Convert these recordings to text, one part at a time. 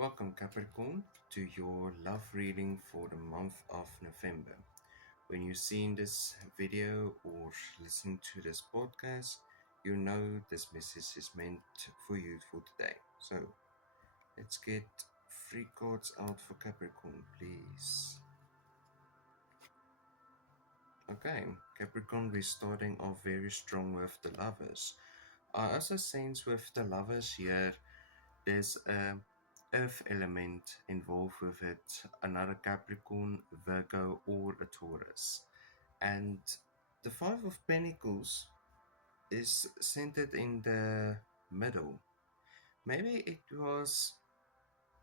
Welcome, Capricorn, to your love reading for the month of November. When you're seeing this video or listening to this podcast, you know this message is meant for you for today. So let's get three cards out for Capricorn, please. Okay, Capricorn, we're starting off very strong with the lovers. I also sense with the lovers here, there's a earth element involved with it, another Capricorn, Virgo, or a Taurus. And the Five of Pentacles is centered in the middle. Maybe it was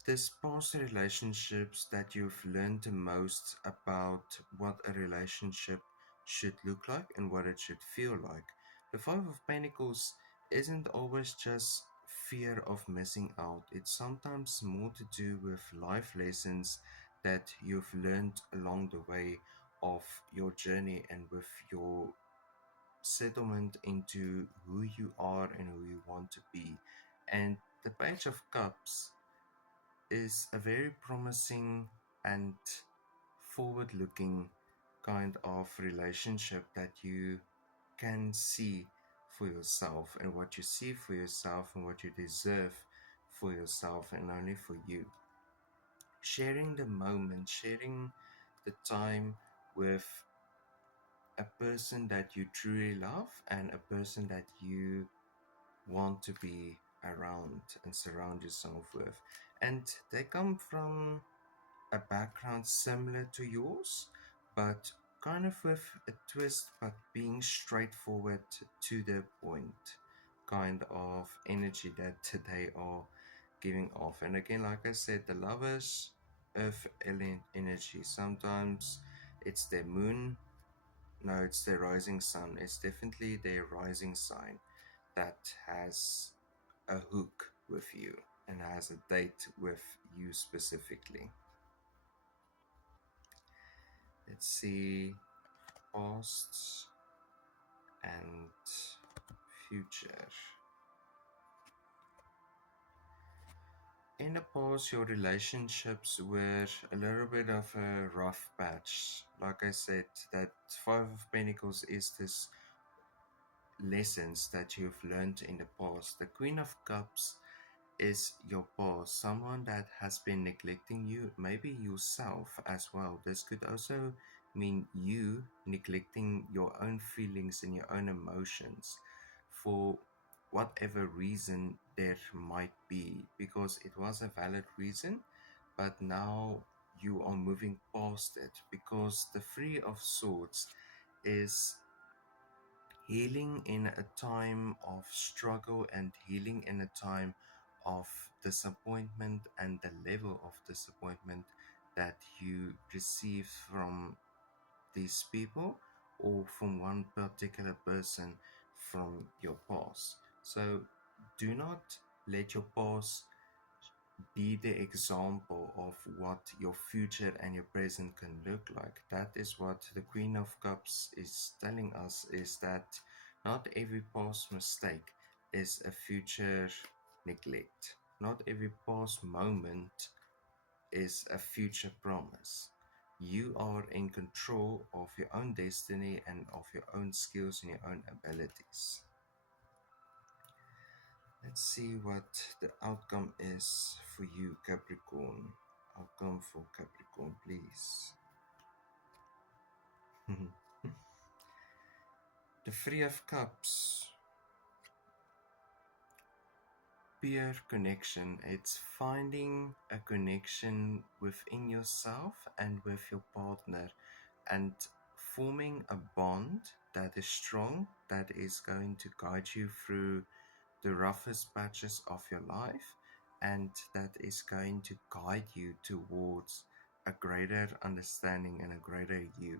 this past relationships that you've learned the most about what a relationship should look like and what it should feel like. The Five of Pentacles isn't always just fear of missing out, it's sometimes more to do with life lessons that you've learned along the way of your journey and with your settlement into who you are and who you want to be. And the Page of Cups is a very promising and forward looking kind of relationship that you can see for yourself, and what you see for yourself and what you deserve for yourself and only for you. Sharing the moment, sharing the time with a person that you truly love and a person that you want to be around and surround yourself with. And they come from a background similar to yours, but kind of with a twist, but being straightforward to the point kind of energy that they are giving off. And again, like I said, the lovers, earth energy, sometimes it's their moon. No, it's their rising sun. It's definitely their rising sign that has a hook with you and has a date with you specifically. Let's see past and future. In the past, your relationships were a little bit of a rough patch. Like I said, that Five of Pentacles is this lessons that you've learned in the past. The Queen of Cups is your past, someone that has been neglecting you, maybe yourself as well. This could also mean you neglecting your own feelings and your own emotions for whatever reason there might be, because it was a valid reason, but now you are moving past it, because the Three of Swords is healing in a time of struggle and healing in a time of disappointment, and the level of disappointment that you receive from these people or from one particular person from your past. So do not let your past be the example of what your future and your present can look like. That is what the Queen of Cups is telling us, is that not every past mistake is a future neglect. Not every past moment is a future promise. You are in control of your own destiny and of your own skills and your own abilities. Let's see what the outcome is for you, Capricorn. Outcome for Capricorn, please. The Three of Cups. Peer connection. It's finding a connection within yourself and with your partner, and forming a bond that is strong, that is going to guide you through the roughest patches of your life, and that is going to guide you towards a greater understanding and a greater you.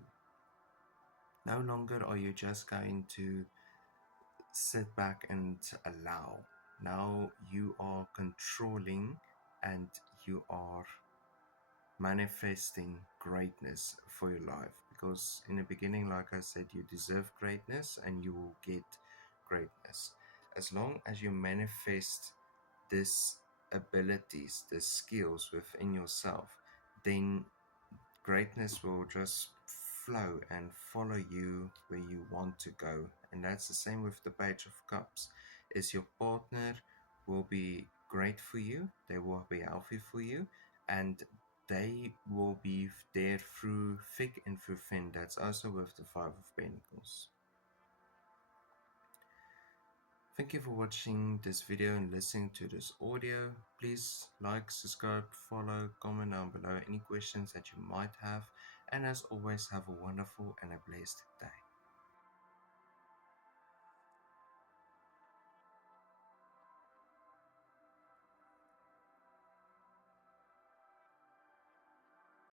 No longer are you just going to sit back and allow. Now you are controlling and you are manifesting greatness for your life, because in the beginning, like I said, you deserve greatness and you will get greatness as long as you manifest this abilities, the skills within yourself, then greatness will just flow and follow you where you want to go. And that's the same with the Page of Cups. Is your partner will be great for you, they will be healthy for you, and they will be there through thick and through thin. That's also with the Five of Pentacles. Thank you for watching this video and listening to this audio. Please like, subscribe, follow, comment down below any questions that you might have. And as always, have a wonderful and a blessed day.